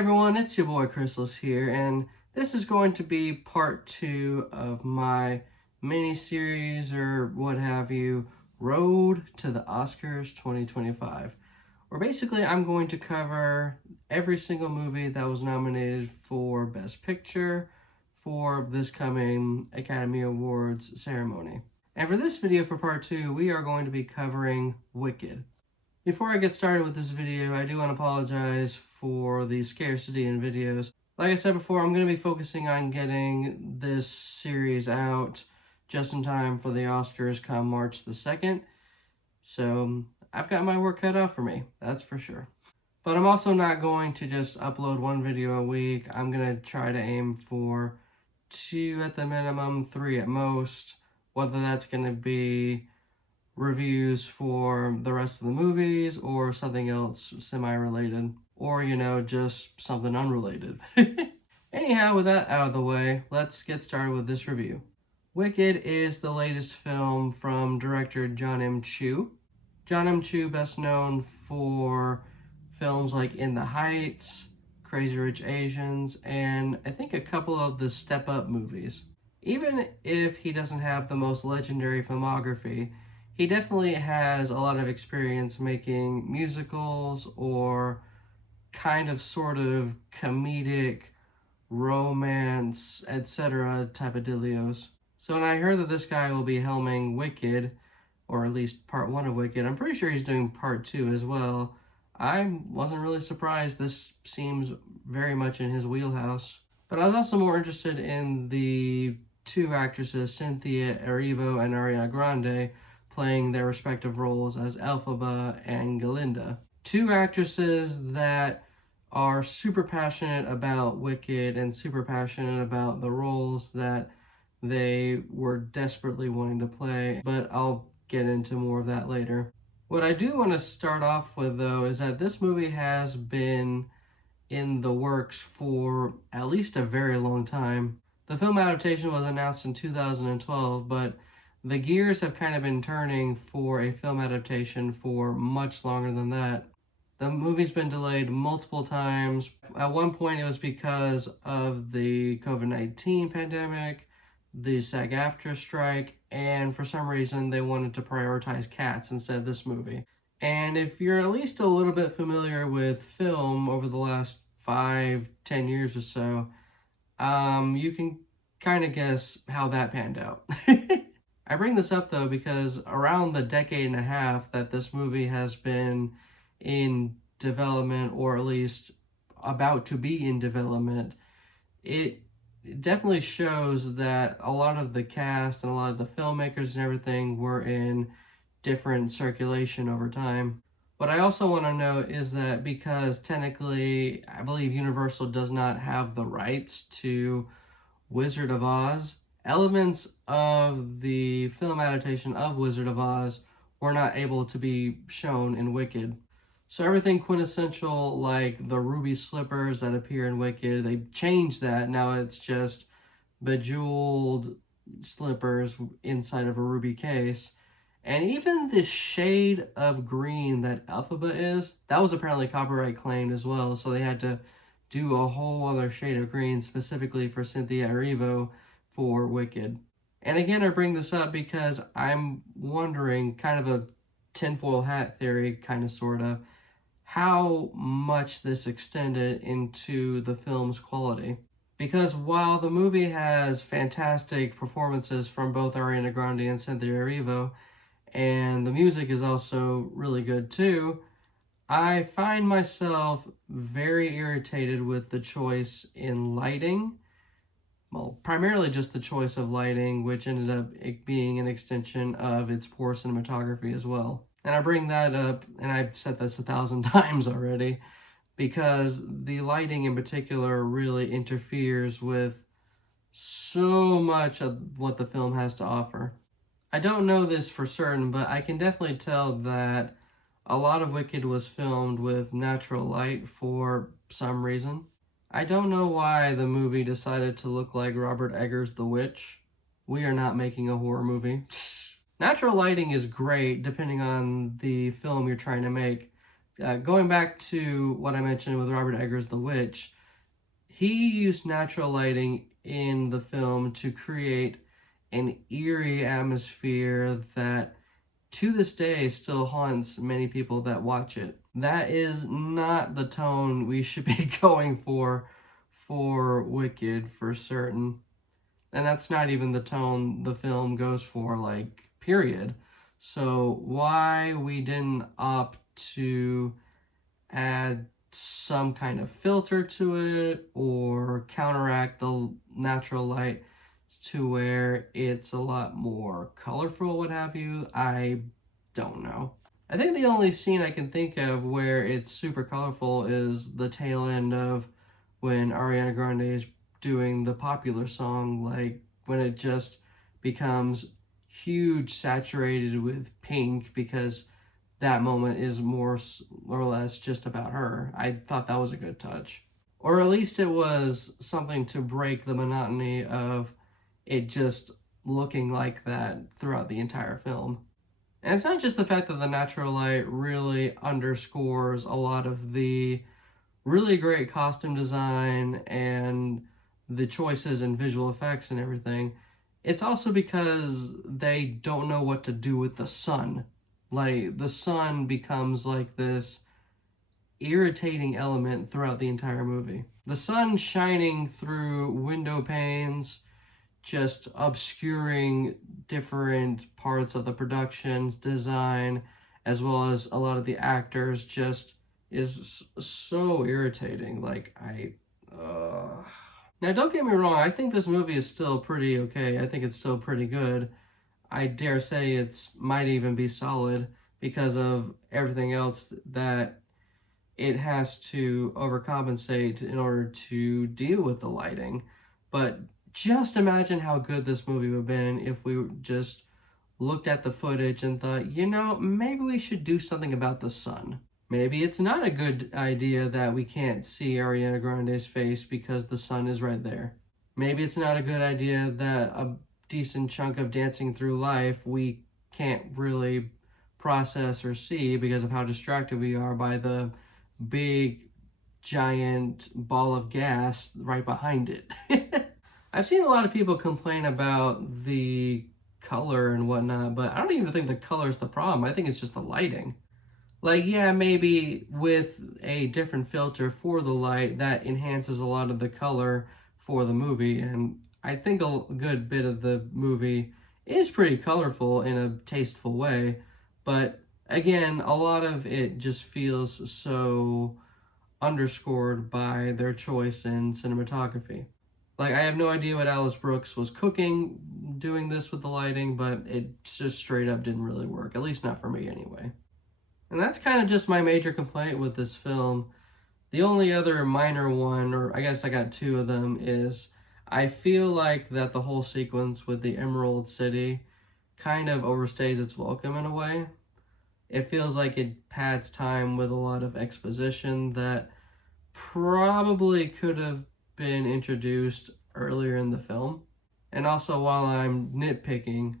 everyone, it's your boy Chrysalis here, and this is going to be part 2 of my mini-series, or what have you, Road to the Oscars 2025. Where basically I'm going to cover every single movie that was nominated for Best Picture for this coming Academy Awards ceremony. And for this video, for part 2, we are going to be covering Wicked. Before I get started with this video, I do want to apologize for the scarcity in videos. Like I said before, I'm going to be focusing on getting this series out just in time for the Oscars come March the 2nd. So I've got my work cut out for me, that's for sure. But I'm also not going to just upload one video a week. I'm going to try to aim for 2 at the minimum, 3 at most, whether that's going to be reviews for the rest of the movies or something else semi-related, or just something unrelated. Anyhow, with that out of the way, let's get started with this review. Wicked is the latest film from director Jon M. Chu. Jon M. Chu, best known for films like In the Heights, Crazy Rich Asians, and I think a couple of the Step Up movies. Even if he doesn't have the most legendary filmography, he definitely has a lot of experience making musicals or kind of sort of comedic, romance, etc. type of dealios. So when I heard that this guy will be helming Wicked, or at least part 1 of Wicked, I'm pretty sure he's doing part 2 as well. I wasn't really surprised. This seems very much in his wheelhouse. But I was also more interested in the 2 actresses, Cynthia Erivo and Ariana Grande, playing their respective roles as Elphaba and Galinda. 2 actresses that are super passionate about Wicked and super passionate about the roles that they were desperately wanting to play, but I'll get into more of that later. What I do want to start off with, though, is that this movie has been in the works for at least a very long time. The film adaptation was announced in 2012, but the gears have kind of been turning for a film adaptation for much longer than that. The movie's been delayed multiple times. At one point, it was because of the COVID-19 pandemic, the SAG-AFTRA strike, and for some reason, they wanted to prioritize Cats instead of this movie. And if you're at least a little bit familiar with film over the last 5-10 years or so, you can kind of guess how that panned out. I bring this up, though, because around the decade and a half that this movie has been in development, or at least about to be in development, it definitely shows that a lot of the cast and a lot of the filmmakers and everything were in different circulation over time. What I also want to note is that because technically, I believe Universal does not have the rights to Wizard of Oz, elements of the film adaptation of Wizard of Oz were not able to be shown in Wicked. So everything quintessential, like the ruby slippers that appear in Wicked, they changed that. Now it's just bejeweled slippers inside of a ruby case. And even the shade of green that Elphaba is, that was apparently copyright claimed as well. So they had to do a whole other shade of green specifically for Cynthia Erivo for Wicked. And again, I bring this up because I'm wondering, kind of a tinfoil hat theory, kind of sort of, how much this extended into the film's quality. Because while the movie has fantastic performances from both Ariana Grande and Cynthia Erivo, and the music is also really good too, I find myself very irritated with the choice in lighting. Well, primarily just the choice of lighting, which ended up being an extension of its poor cinematography as well. And I bring that up, and I've said this 1,000 times already, because the lighting in particular really interferes with so much of what the film has to offer. I don't know this for certain, but I can definitely tell that a lot of Wicked was filmed with natural light for some reason. I don't know why the movie decided to look like Robert Eggers' The Witch. We are not making a horror movie. Natural lighting is great depending on the film you're trying to make. Going back to what I mentioned with Robert Eggers' The Witch, he used natural lighting in the film to create an eerie atmosphere that to this day still haunts many people that watch it. That is not the tone we should be going for Wicked, for certain. And that's not even the tone the film goes for, like, period. So why we didn't opt to add some kind of filter to it or counteract the natural light to where it's a lot more colorful, what have you, I don't know. I think the only scene I can think of where it's super colorful is the tail end of when Ariana Grande is doing the popular song, like when it just becomes huge, saturated with pink, because that moment is more or less just about her. I thought that was a good touch. Or at least it was something to break the monotony of it just looking like that throughout the entire film. And it's not just the fact that the natural light really underscores a lot of the really great costume design and the choices and visual effects and everything. It's also because they don't know what to do with the sun. Like, the sun becomes like this irritating element throughout the entire movie. The sun shining through window panes, just obscuring different parts of the production's design, as well as a lot of the actors, just is so irritating. Like, Now, don't get me wrong, I think this movie is still pretty okay. I think it's still pretty good. I dare say it's might even be solid because of everything else that it has to overcompensate in order to deal with the lighting. But just imagine how good this movie would have been if we just looked at the footage and thought, maybe we should do something about the sun. Maybe it's not a good idea that we can't see Ariana Grande's face because the sun is right there. Maybe it's not a good idea that a decent chunk of Dancing Through Life we can't really process or see because of how distracted we are by the big giant ball of gas right behind it. I've seen a lot of people complain about the color and whatnot, but I don't even think the color is the problem. I think it's just the lighting. Like, yeah, maybe with a different filter for the light, that enhances a lot of the color for the movie. And I think a good bit of the movie is pretty colorful in a tasteful way. But again, a lot of it just feels so underscored by their choice in cinematography. Like, I have no idea what Alice Brooks was cooking doing this with the lighting, but it just straight up didn't really work, at least not for me anyway. And that's kind of just my major complaint with this film. The only other minor one, or I guess I got two of them, is I feel like that the whole sequence with the Emerald City kind of overstays its welcome in a way. It feels like it pads time with a lot of exposition that probably could have been introduced earlier in the film. And also, while I'm nitpicking,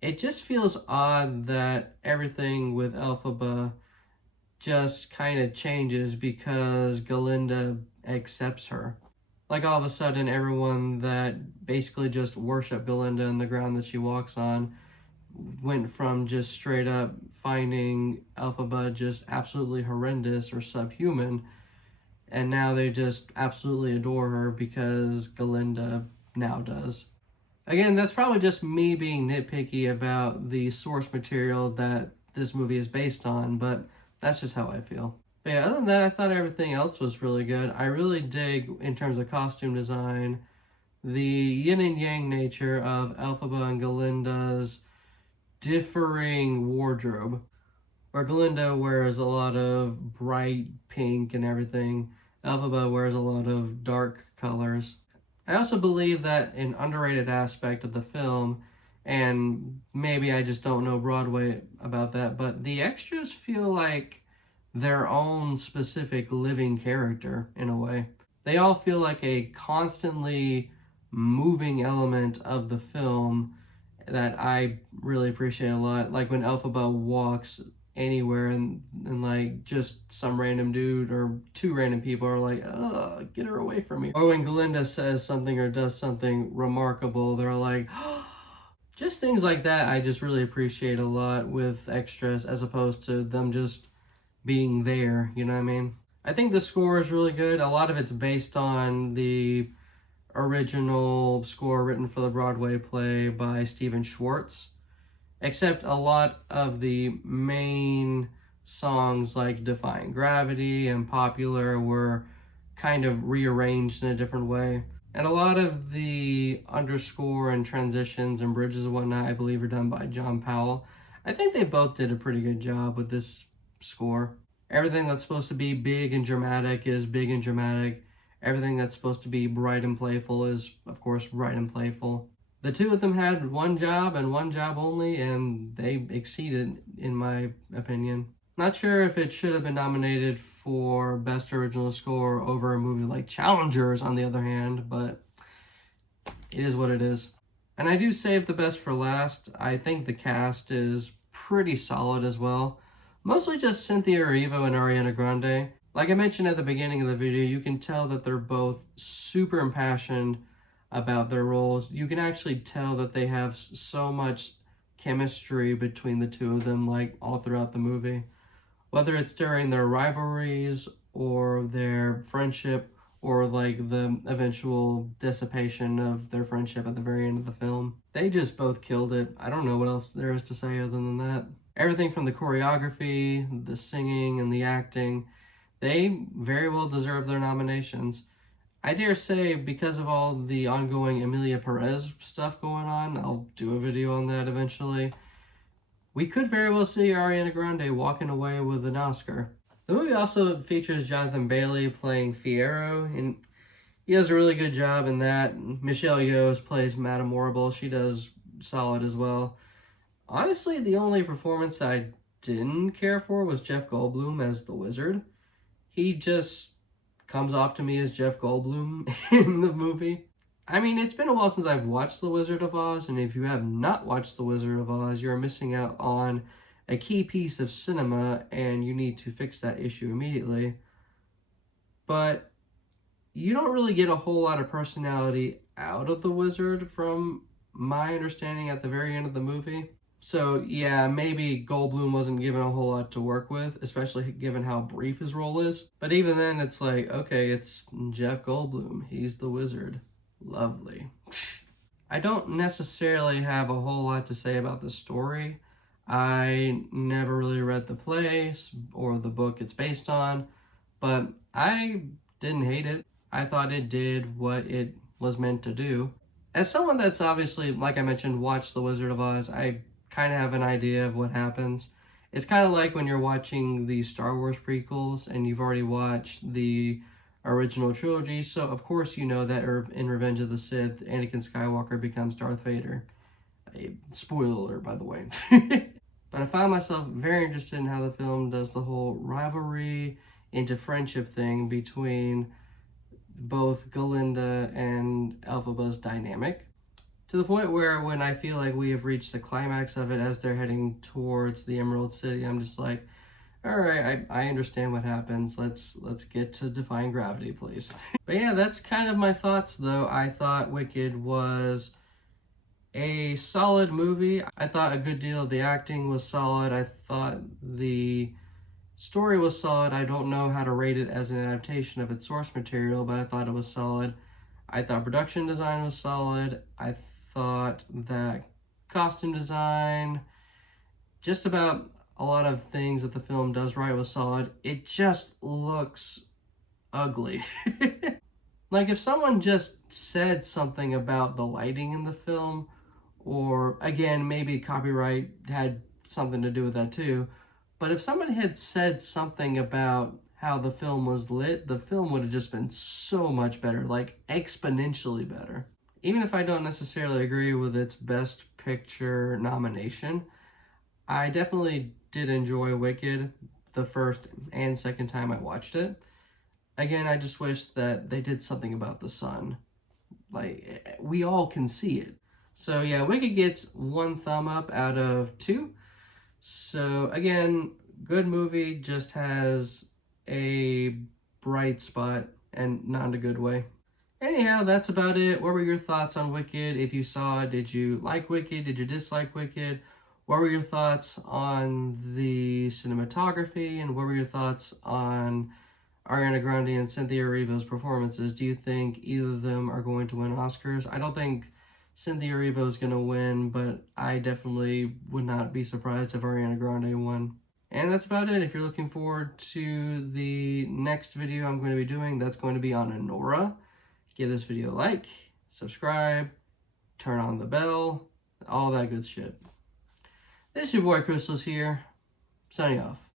it just feels odd that everything with Elphaba just kind of changes because Galinda accepts her. Like, all of a sudden, everyone that basically just worship Galinda and the ground that she walks on went from just straight up finding Elphaba just absolutely horrendous or subhuman, and now they just absolutely adore her because Galinda now does. Again, that's probably just me being nitpicky about the source material that this movie is based on, but that's just how I feel. But yeah, other than that, I thought everything else was really good. I really dig, in terms of costume design, the yin and yang nature of Elphaba and Galinda's differing wardrobe, where Galinda wears a lot of bright pink and everything. Elphaba wears a lot of dark colors. I also believe that an underrated aspect of the film, and maybe I just don't know Broadway about that, but the extras feel like their own specific living character in a way. They all feel like a constantly moving element of the film that I really appreciate a lot. Like when Elphaba walks anywhere, and like just some random dude or two random people are like, get her away from me. Or when Glinda says something or does something remarkable, they're like, just things like that I just really appreciate a lot with extras as opposed to them just being there, you know what I mean? I think the score is really good. A lot of it's based on the original score written for the Broadway play by Stephen Schwartz, except a lot of the main songs like Defying Gravity and Popular were kind of rearranged in a different way. And a lot of the underscore and transitions and bridges and whatnot, I believe, are done by John Powell. I think they both did a pretty good job with this score. Everything that's supposed to be big and dramatic is big and dramatic. Everything that's supposed to be bright and playful is, of course, bright and playful. The two of them had one job and one job only, and they exceeded, in my opinion. Not sure if it should have been nominated for Best Original Score over a movie like Challengers, on the other hand, but it is what it is. And I do save the best for last. I think the cast is pretty solid as well. Mostly just Cynthia Erivo and Ariana Grande. Like I mentioned at the beginning of the video, you can tell that they're both super impassioned about their roles. You can actually tell that they have so much chemistry between the two of them, like all throughout the movie. Whether it's during their rivalries or their friendship or like the eventual dissipation of their friendship at the very end of the film. They just both killed it. I don't know what else there is to say other than that. Everything from the choreography, the singing, and the acting, they very well deserve their nominations. I dare say, because of all the ongoing Emilia Perez stuff going on, I'll do a video on that eventually, we could very well see Ariana Grande walking away with an Oscar. The movie also features Jonathan Bailey playing Fiyero, and he does a really good job in that. Michelle Yeoh plays Madame Morrible. She does solid as well. Honestly, the only performance that I didn't care for was Jeff Goldblum as the Wizard. He just comes off to me as Jeff Goldblum in the movie. I mean, it's been a while since I've watched The Wizard of Oz, and if you have not watched The Wizard of Oz, you're missing out on a key piece of cinema, and you need to fix that issue immediately. But you don't really get a whole lot of personality out of the wizard from my understanding at the very end of the movie. So yeah, maybe Goldblum wasn't given a whole lot to work with, especially given how brief his role is. But even then, it's like, okay, it's Jeff Goldblum. He's the wizard. Lovely. I don't necessarily have a whole lot to say about the story. I never really read the play or the book it's based on, but I didn't hate it. I thought it did what it was meant to do. As someone that's obviously, like I mentioned, watched The Wizard of Oz, I kind of have an idea of what happens. It's kind of like when you're watching the Star Wars prequels and you've already watched the original trilogy, so of course you know that in Revenge of the Sith, Anakin Skywalker becomes Darth Vader. A spoiler alert, by the way. But I found myself very interested in how the film does the whole rivalry into friendship thing between both Galinda and Elphaba's dynamic, to the point where when I feel like we have reached the climax of it as they're heading towards the Emerald City, I'm just like, all right, I understand what happens. Let's get to Defying Gravity, please. But yeah, that's kind of my thoughts, though. I thought Wicked was a solid movie. I thought a good deal of the acting was solid. I thought the story was solid. I don't know how to rate it as an adaptation of its source material, but I thought it was solid. I thought production design was solid. I thought that costume design, just about a lot of things that the film does right was solid. It just looks ugly. Like if someone just said something about the lighting in the film, or again, maybe copyright had something to do with that too, but if someone had said something about how the film was lit, the film would have just been so much better, like exponentially better. Even if I don't necessarily agree with its Best Picture nomination, I definitely did enjoy Wicked the first and second time I watched it. Again, I just wish that they did something about the sun. Like, we all can see it. So yeah, Wicked gets 1 thumb up out of 2. So again, good movie, just has a bright spot and not in a good way. Anyhow, that's about it. What were your thoughts on Wicked? If you saw it, did you like Wicked? Did you dislike Wicked? What were your thoughts on the cinematography? And what were your thoughts on Ariana Grande and Cynthia Erivo's performances? Do you think either of them are going to win Oscars? I don't think Cynthia Erivo is going to win, but I definitely would not be surprised if Ariana Grande won. And that's about it. If you're looking forward to the next video I'm going to be doing, that's going to be on Anora. Give this video a like, subscribe, turn on the bell, all that good shit. This is your boy Crystals here, signing off.